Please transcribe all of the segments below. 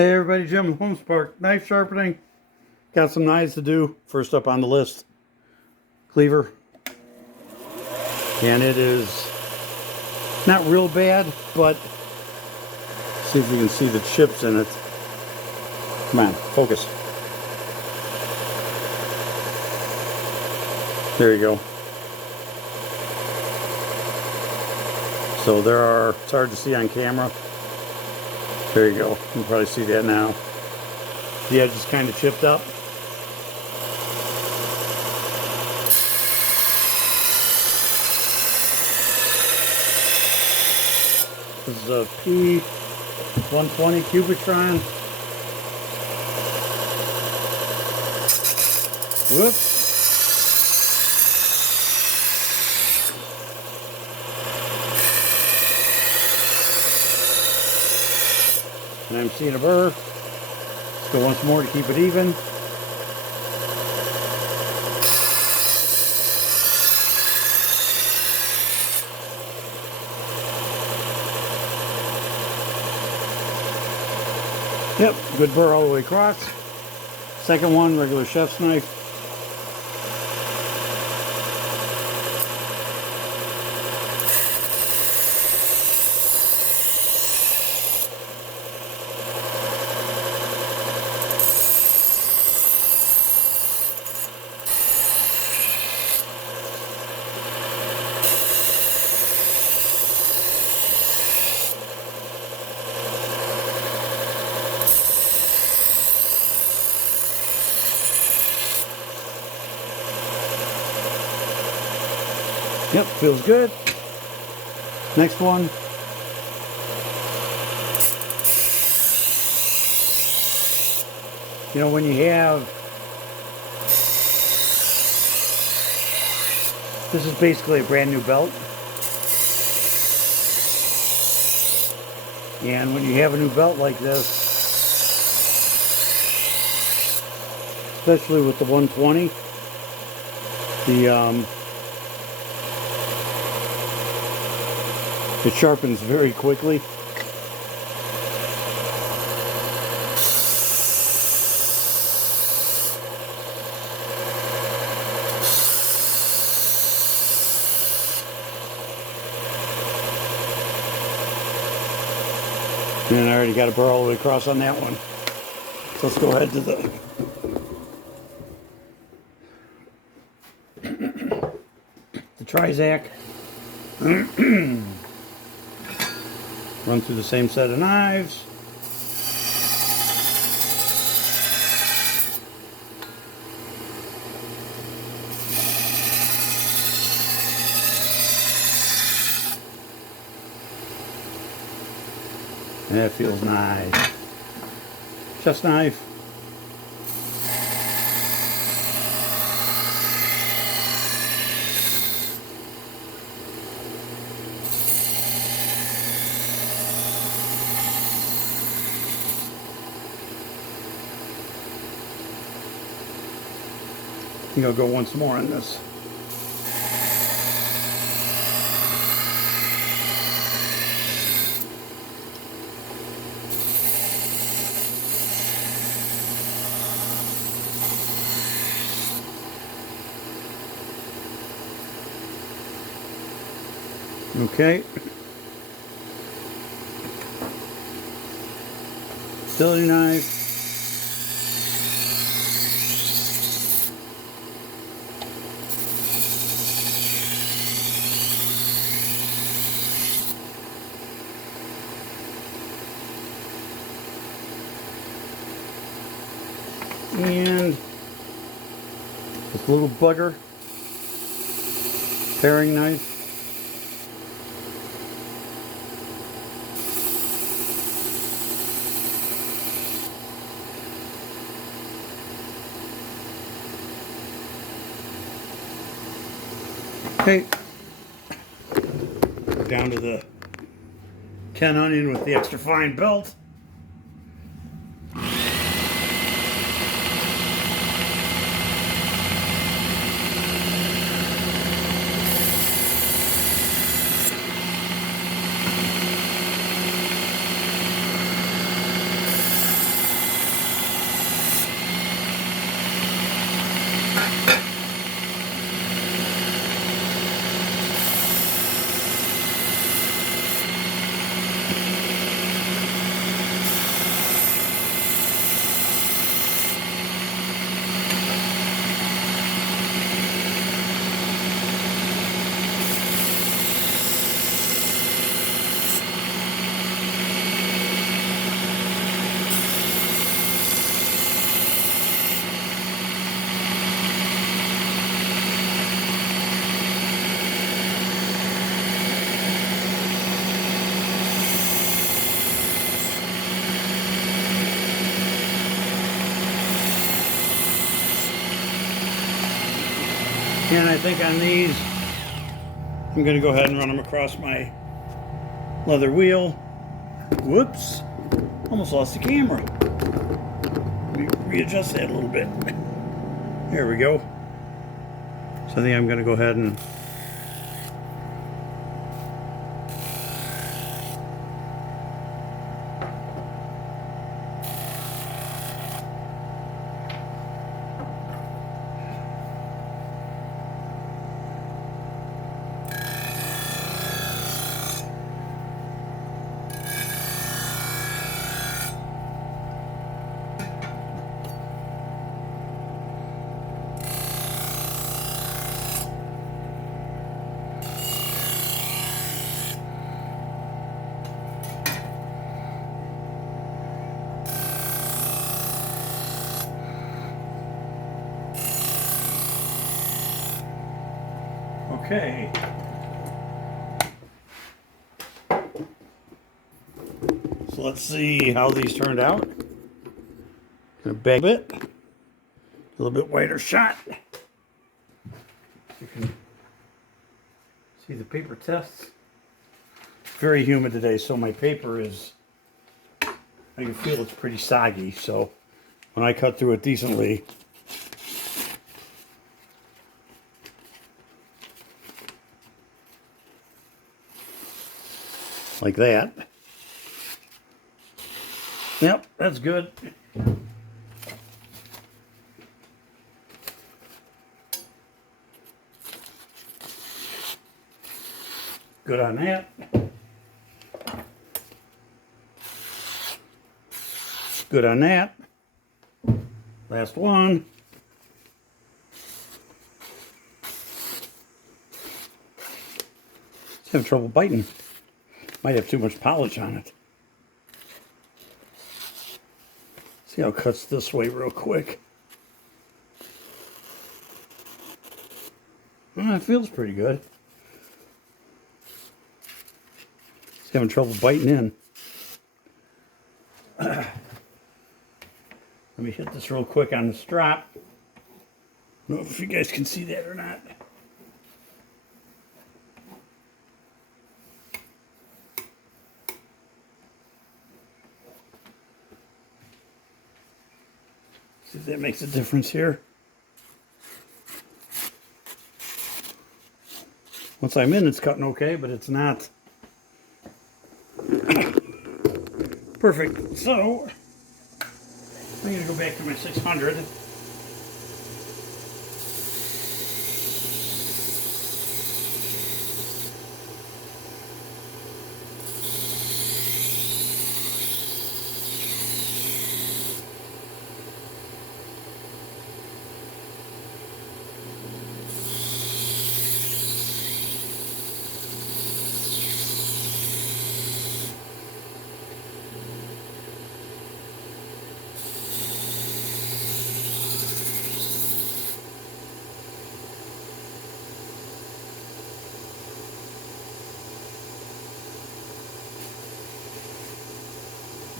Hey everybody, Jim Home Spark, knife sharpening. Got some knives to do. First up on the list, cleaver. And it is not real bad, but see if we can see the chips in it. Come on, focus. There you go. So there are, it's hard to see on camera. There you go. You can probably see that now. The edge is kind of chipped up. This is a P120 Cubitron. Whoops. And I'm seeing a burr. Let's go once more to keep it even. Yep, good burr all the way across. Second one, regular chef's knife. Yep, feels good. Next one. You know, when you have, this is basically a brand new belt. And when you have a new belt like this, especially with the 120, it sharpens very quickly. And I already got a burr all the way across on that one. So let's go ahead to the Trizac. Run through the same set of knives. That feels nice. Chef's knife. I think I'll go once more on this. Okay. Utility knife. And this little bugger, paring knife. Okay, down to the Ken Onion with the extra fine belt. And I think on these, I'm going to go ahead and run them across my leather wheel. Whoops, almost lost the camera. Let me readjust that a little bit. There we go. So I think I'm going to go ahead and okay. So let's see how these turned out. Gonna bag it. A little bit wider shot. You can see the paper tests. It's very humid today, so my paper is, I can feel it's pretty soggy, so when I cut through it decently, like that. Yep, that's good. Good on that. Good on that. Last one. It's having trouble biting. Might have too much polish on it. See how it cuts this way real quick. Well, it feels pretty good. It's having trouble biting in. Let me hit this real quick on the strap. I don't know if you guys can see that or not. See if that makes a difference here. Once I'm in, it's cutting okay, but it's not perfect. So I'm going to go back to my 600.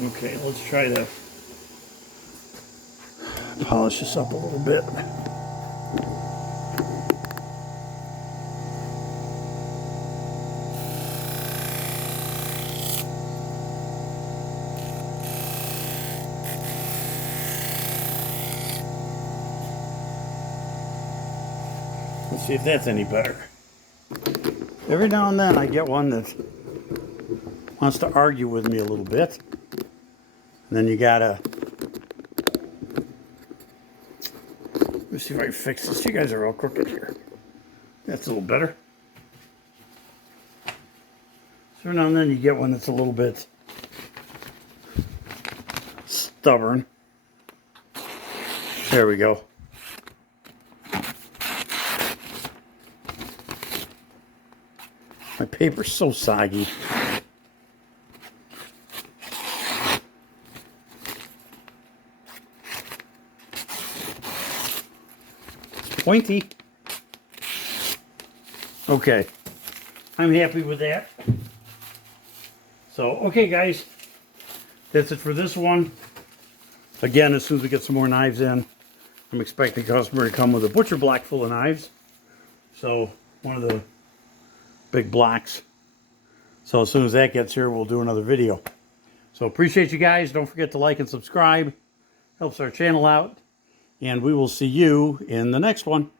Okay, let's try to polish this up a little bit. Let's see if that's any better. Every now and then I get one that wants to argue with me a little bit. And then you gotta, let's see if I can fix this. You guys are all crooked here. That's a little better. So now and then you get one that's a little bit stubborn. There we go. My paper's so soggy. Pointy. Okay, I'm happy with that. So, okay guys, that's it for this one. Again, as soon as we get some more knives in, I'm expecting the customer to come with a butcher block full of knives. So one of the big blocks. So as soon as that gets here, we'll do another video. So appreciate you guys. Don't forget to like and subscribe. Helps our channel out. And we will see you in the next one.